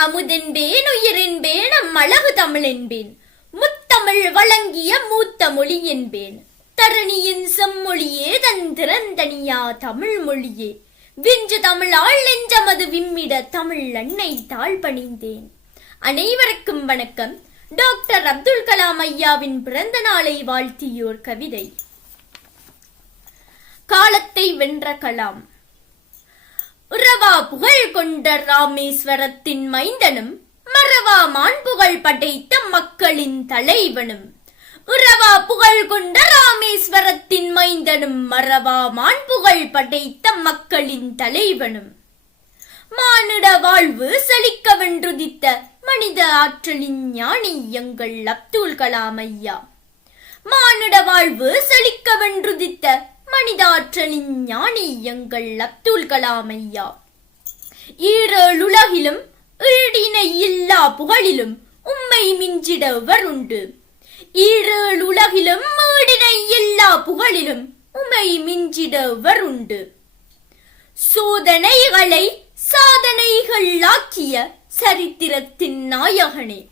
அமுதென்பேன் உயிரென்பேன் அம்மழகு தமிழ் என்பேன் முத்தமிழ் வழங்கிய மூத்த மொழி என்பேன். தரணியின் செம்மொழியே தன் திறந்தனியா தமிழ் மொழியே. விஞ்சு தமிழால் நெஞ்சமது விம்மிட தமிழ் அன்னை தாழ் பணிந்தேன். அனைவருக்கும் வணக்கம். டாக்டர் அப்துல் கலாம் ஐயாவின் பிறந்த நாளை வாழ்த்தியோர் கவிதை. காலத்தை வென்ற கலாம். உறவா புகழ் கொண்ட ராமேஸ்வரத்தின் மைந்தனும் மறவா மாண்புகள் படைத்த மக்களின் தலைவனும். உறவா புகழ் கொண்ட ராமேஸ்வரத்தின் மைந்தனும் மறவா மாண்புகள் படைத்த மக்களின் தலைவனும். மானிட வாழ்வு செழிக்கவென்றுதித்த மனித ஆற்றலின் ஞானி எங்கள் அப்துல் கலாம் ஐயா. மானிட வாழ்வு செழிக்கவென்றுதித்த மனிதாற்றலின் ஞானி எங்கள் அப்துல் கலாம் ஐயா. ஈரலுலகிலும் ஈடினை இல்லா புகழிலும் உம்மை மிஞ்சிட வருண்டு. ஈரேழுலகிலும் ஈடினை இல்லா புகழிலும் உமை மிஞ்சிட வருண்டு. சோதனைகளை சாதனைகள் ஆக்கிய சரித்திரத்தின் நாயகனே.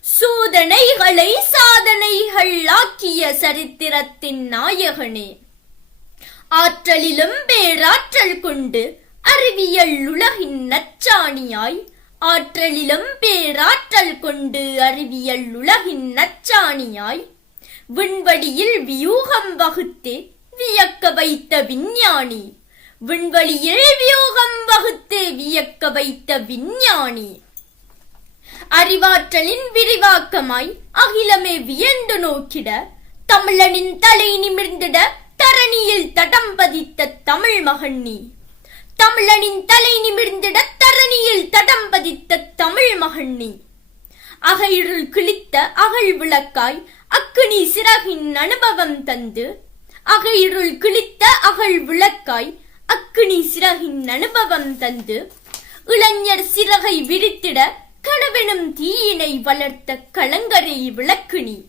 சோதனைகளை சாதனைகள் ஆக்கிய சரித்திரத்தின் நாயகனே. ஆற்றலிலும் பேராற்றல் கொண்டு அறிவியல் உலகின் நச்சாணியாய். ஆற்றலிலும் பேராற்றல் கொண்டு அறிவியல் உலகின் நச்சாணியாய். விண்வெளியில் வியூகம் வகுத்து வியக்க வைத்த விஞ்ஞானி. விண்வெளியில் வியூகம் வகுத்து வியக்க வைத்த விஞ்ஞானி. அறிவாற்றலின் விரிவாக்கமாய் அகிலமே வியந்து நோக்கிட தமிழனின் தலை நிமிர்ந்திட தரணியில் தடம் பதித்த தமிழ் மகன் நீ. தமிழனின் தலை நிமிர்ந்திட தரணியில் தடம் பதித்த தமிழ் மகன் நீ. அகையிருள் கிழித்த அகழ் விளக்காய் அக்குனி சிறகின் அனுபவம் தந்து. அகையிருள் கிழித்த அகழ் விளக்காய் அக்குனி சிறகின் அனுபவம் தந்து. இளைஞர் சிறகை விரித்திட கனவெனும் தீயினை வளர்த்த கலங்கரை விளக்குனி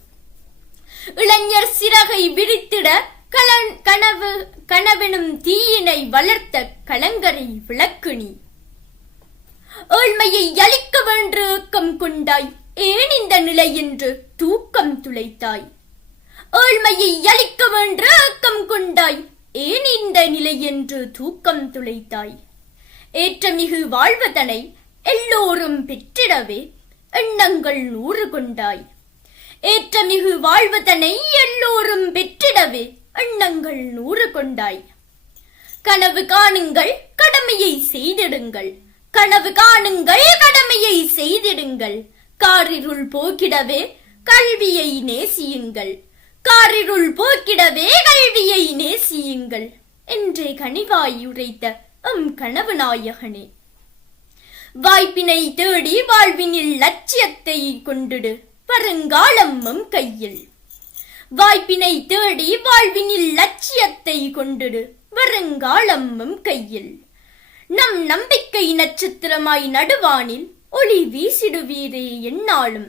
இளைஞர் சிறகை விரித்திட கனவு கனவெனும் தீயினை வளர்த்த கலங்கரை விளக்குனி ஏழ்மையை அழிக்க வென்று ஏக்கம் கொண்டாய் ஏன் இந்த நிலை என்று தூக்கம் துளைத்தாய்? ஏழ்மையை அழிக்க வென்று ஏக்கம் கொண்டாய் ஏன் இந்த நிலை என்று தூக்கம் துளைத்தாய்? ஏற்றமிகு வாழ்வதனை எல்லோரும் பெற்றிடவே எண்ணங்கள் நூறு கொண்டாய் ஏற்றமிகு வாழ்வதனை எல்லோரும் பெற்றிடவே எண்ணங்கள் நூறு கொண்டாய் கனவு காணுங்கள் கடமையை செய்திடுங்கள். கனவு காணுங்கள் கடமையை செய்திடுங்கள். காரிருள் போக்கிடவே கல்வியை நேசியுங்கள். காரிருள் போக்கிடவே கல்வியை நேசியுங்கள். என்றே கனிவாய் உரைத்த எம் கனவு நாயகனே. வாய்ப்பினை தேடி வாழ்வினில் லட்சியத்தை கொண்டுடு. வருங்காலம் கையில். வாய்ப்பினை தேடி வாழ்வினில் லட்சியத்தை கொண்டிடு. வருங்காலம்பும் கையில். நம் நம்பிக்கை நட்சத்திரமாய் நடுவானில் ஒளி வீசிடுவீரே என்னாலும்.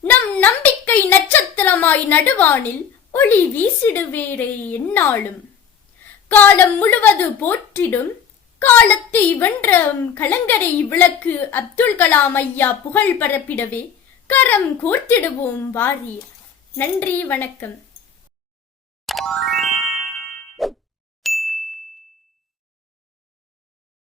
நம் நம்பிக்கை நட்சத்திரமாய் நடுவானில் ஒளி வீசிடுவீரே என்னாலும். காலம் முழுவது போற்றிடும். காலத்தை வென்ற கலங்கரை விளக்கு அப்துல் கலாம் ஐயா புகழ் பரப்பிடவே. கரம் கோர்த்திடுவோம் வாரியர் நன்றி வணக்கம்.